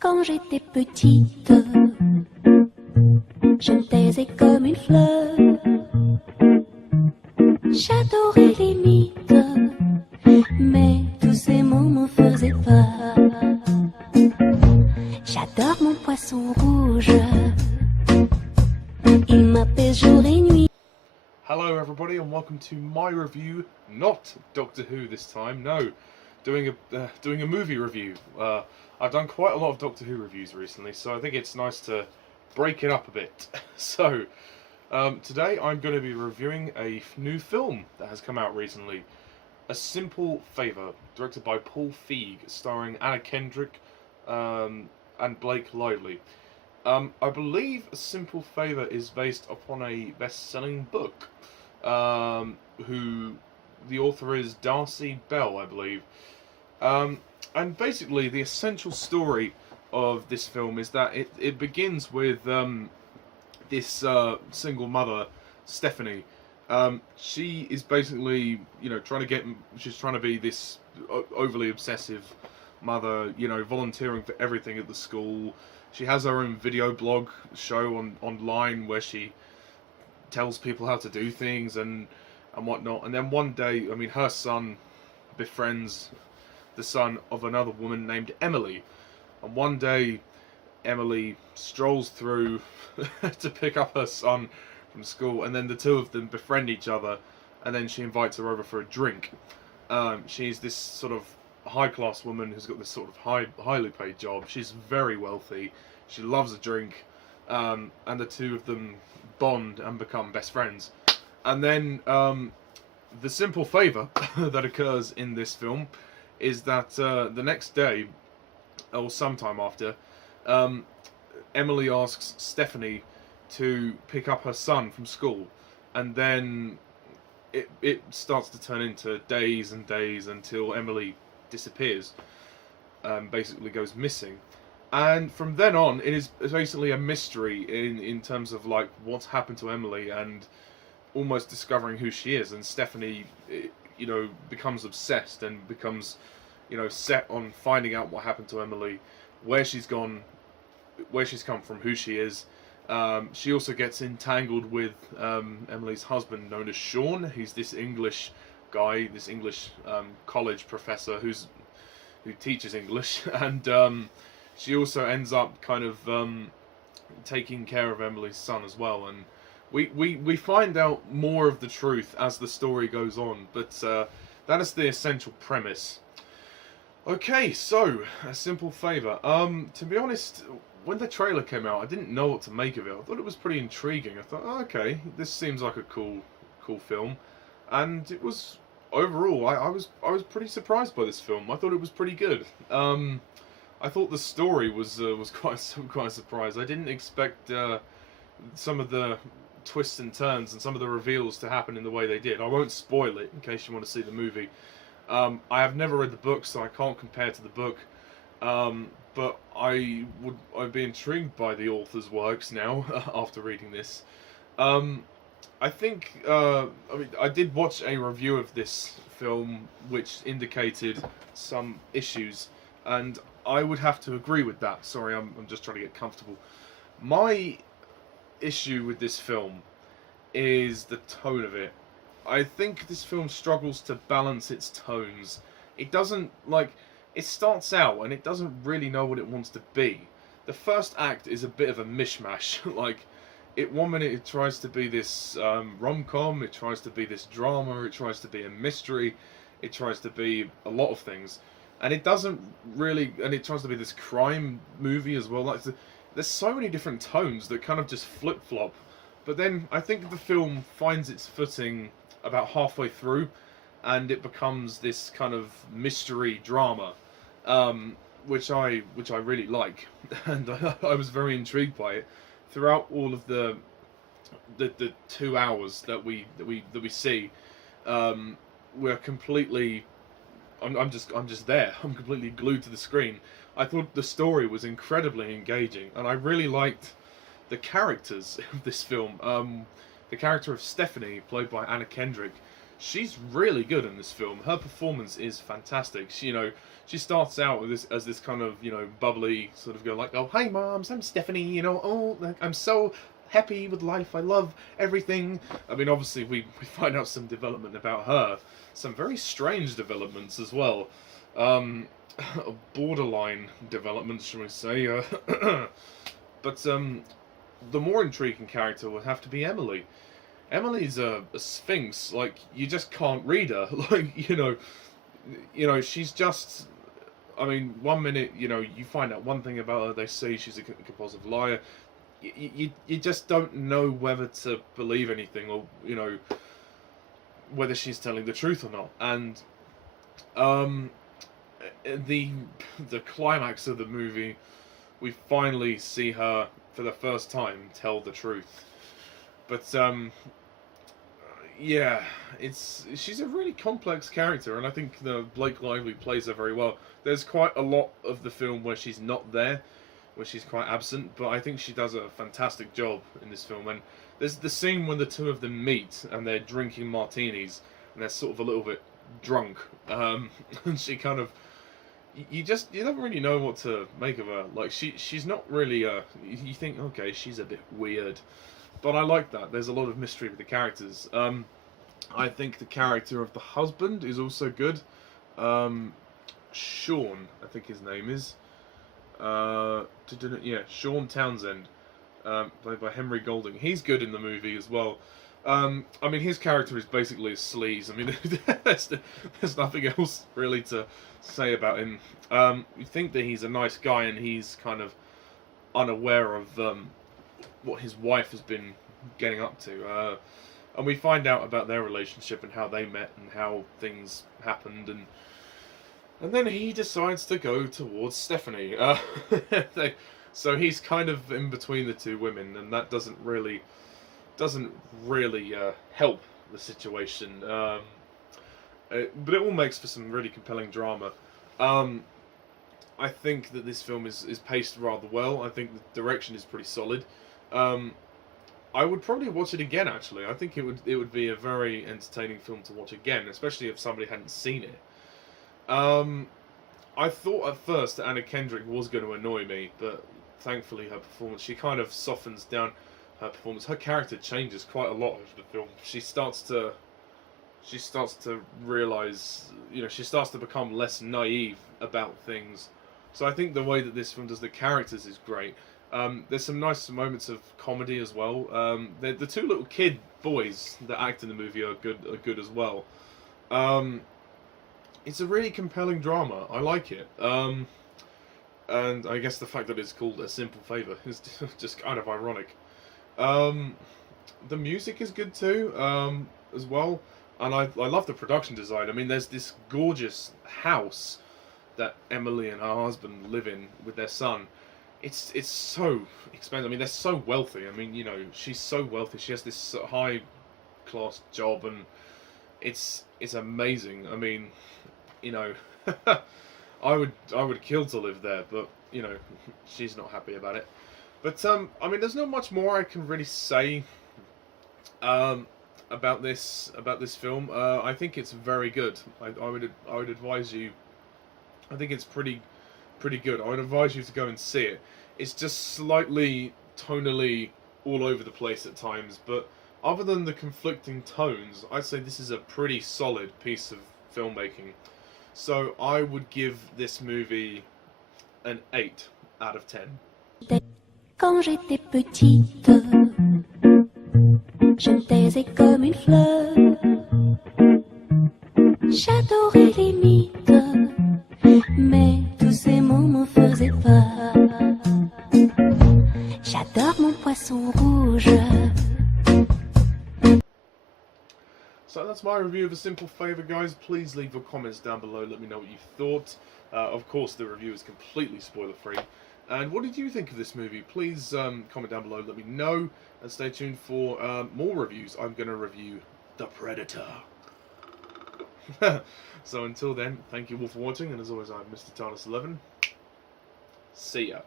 Quand j'étais petite, je taisais comme une fleur. J'adorais les mythes, mais tous ces mots me faisaient peur. J'adore mon poisson rouge, il m'apaise jour et nuit. Hello everybody and welcome to my review, not Doctor Who this time, no, doing a movie review. I've done quite a lot of Doctor Who reviews recently, so I think it's nice to break it up a bit. So, today I'm going to be reviewing a new film that has come out recently, A Simple Favour, directed by Paul Feig, starring Anna Kendrick and Blake Lively. I believe A Simple Favour is based upon a best-selling book, who the author is Darcey, I believe. And basically, the essential story of this film is that it begins with this single mother, Stephanie. She is basically, she's trying to be this overly obsessive mother, volunteering for everything at the school. She has her own video blog show online where she tells people how to do things and whatnot. And then one day, her son befriends the son of another woman named Emily. And one day, Emily strolls through to pick up her son from school, and then the two of them befriend each other, and then she invites her over for a drink. She's this sort of high-class woman who's got this sort of highly paid job. She's very wealthy. She loves a drink, and the two of them bond and become best friends. And then the simple favour that occurs in this film is that the next day, or sometime after, Emily asks Stephanie to pick up her son from school, and then it starts to turn into days and days until Emily disappears, basically goes missing. And from then on, it is basically a mystery in terms of like what's happened to Emily and almost discovering who she is. And Stephanie, becomes obsessed and becomes, set on finding out what happened to Emily, where she's gone, where she's come from, who she is. She also gets entangled with Emily's husband, known as Sean. He's this English guy, this English college professor who teaches English, and she also ends up kind of taking care of Emily's son as well. And we find out more of the truth as the story goes on, but that is the essential premise. Okay, so A Simple Favour. To be honest, when the trailer came out, I didn't know what to make of it. I thought it was pretty intriguing. I thought, oh, okay, this seems like a cool film, and it was overall. I was pretty surprised by this film. I thought it was pretty good. I thought the story was quite a surprise. I didn't expect some of the twists and turns and some of the reveals to happen in the way they did. I won't spoil it in case you want to see the movie. I have never read the book, so I can't compare to the book. But I'd be intrigued by the author's works now after reading this. I think I did watch a review of this film which indicated some issues, and I would have to agree with that. Sorry, I'm just trying to get comfortable. My issue with this film is the tone of it. I think this film struggles to balance its tones. It doesn't, it starts out and it doesn't really know what it wants to be. The first act is a bit of a mishmash. One minute it tries to be this rom-com, it tries to be this drama, it tries to be a mystery, it tries to be a lot of things. And it doesn't really, and it tries to be this crime movie as well. There's so many different tones that kind of just flip-flop. But then I think the film finds its footing about halfway through, and it becomes this kind of mystery drama, which I really like, and I was very intrigued by it throughout all of the 2 hours that we see. We're completely. I'm just there. I'm completely glued to the screen. I thought the story was incredibly engaging, and I really liked the characters of this film. The character of Stephanie, played by Anna Kendrick, she's really good in this film. Her performance is fantastic. She starts out with as this kind of, bubbly sort of girl, like, oh, hi, moms, I'm Stephanie, oh, like, I'm so happy with life, I love everything. I mean, obviously, we find out some development about her, some very strange developments as well. Borderline developments, shall we say. But the more intriguing character would have to be Emily. Emily's a sphinx. Like, you just can't read her. Like, she's just... I mean, one minute, you find out one thing about her, they say she's a compulsive liar. You just don't know whether to believe anything, or, whether she's telling the truth or not. And the climax of the movie, we finally see her, for the first time, tell the truth. But, yeah, she's a really complex character, and I think Blake Lively plays her very well. There's quite a lot of the film where she's not there, where she's quite absent, but I think she does a fantastic job in this film. And there's the scene when the two of them meet, and they're drinking martinis, and they're sort of a little bit drunk, and she kind of... You don't really know what to make of her. Like, she's not really you think, okay, she's a bit weird. But I like that. There's a lot of mystery with the characters. I think the character of the husband is also good. Sean, I think his name is. Yeah, Sean Townsend, played by Henry Golding. He's good in the movie as well. I mean, his character is basically a sleaze. I mean, there's nothing else really to say about him. You think that he's a nice guy, and he's kind of unaware of what his wife has been getting up to. And we find out about their relationship and how they met and how things happened, and then he decides to go towards Stephanie. So he's kind of in between the two women, and that doesn't really help the situation. But it all makes for some really compelling drama. I think that this film is paced rather well. I think the direction is pretty solid. I would probably watch it again, actually. I think it would be a very entertaining film to watch again, especially if somebody hadn't seen it. I thought at first that Anna Kendrick was going to annoy me, but thankfully her performance, she kind of softens down her performance. Her character changes quite a lot over the film. She starts to realise, she starts to become less naive about things. So I think the way that this film does the characters is great. There's some nice moments of comedy as well. The two little kid boys that act in the movie are good as well. It's a really compelling drama. I like it. And I guess the fact that it's called A Simple Favor is just kind of ironic. The music is good too, as well. And I love the production design. I mean, there's this gorgeous house that Emily and her husband live in with their son. It's so expensive. I mean, they're so wealthy. I mean, she's so wealthy. She has this high class job, and it's amazing. I mean, I would kill to live there, but she's not happy about it. But I mean, there's not much more I can really say about this film. I think it's very good. I would advise you. I think it's pretty good. I would advise you to go and see it. It's just slightly tonally all over the place at times, but other than the conflicting tones, I'd say this is a pretty solid piece of filmmaking. So I would give this movie an 8 out of 10. Quand j'étais petite, je me taisais comme une fleur. J'adorais les mythes, mais tous ces mots m'en faisaient peur. J'adore mon poisson rouge. So that's my review of A Simple Favor, guys. Please leave your comments down below. Let me know what you thought. Of course, the review is completely spoiler-free. And what did you think of this movie? Please comment down below, let me know. And stay tuned for more reviews. I'm going to review The Predator. So until then, thank you all for watching. And as always, I'm Mr. TARDIS11. See ya.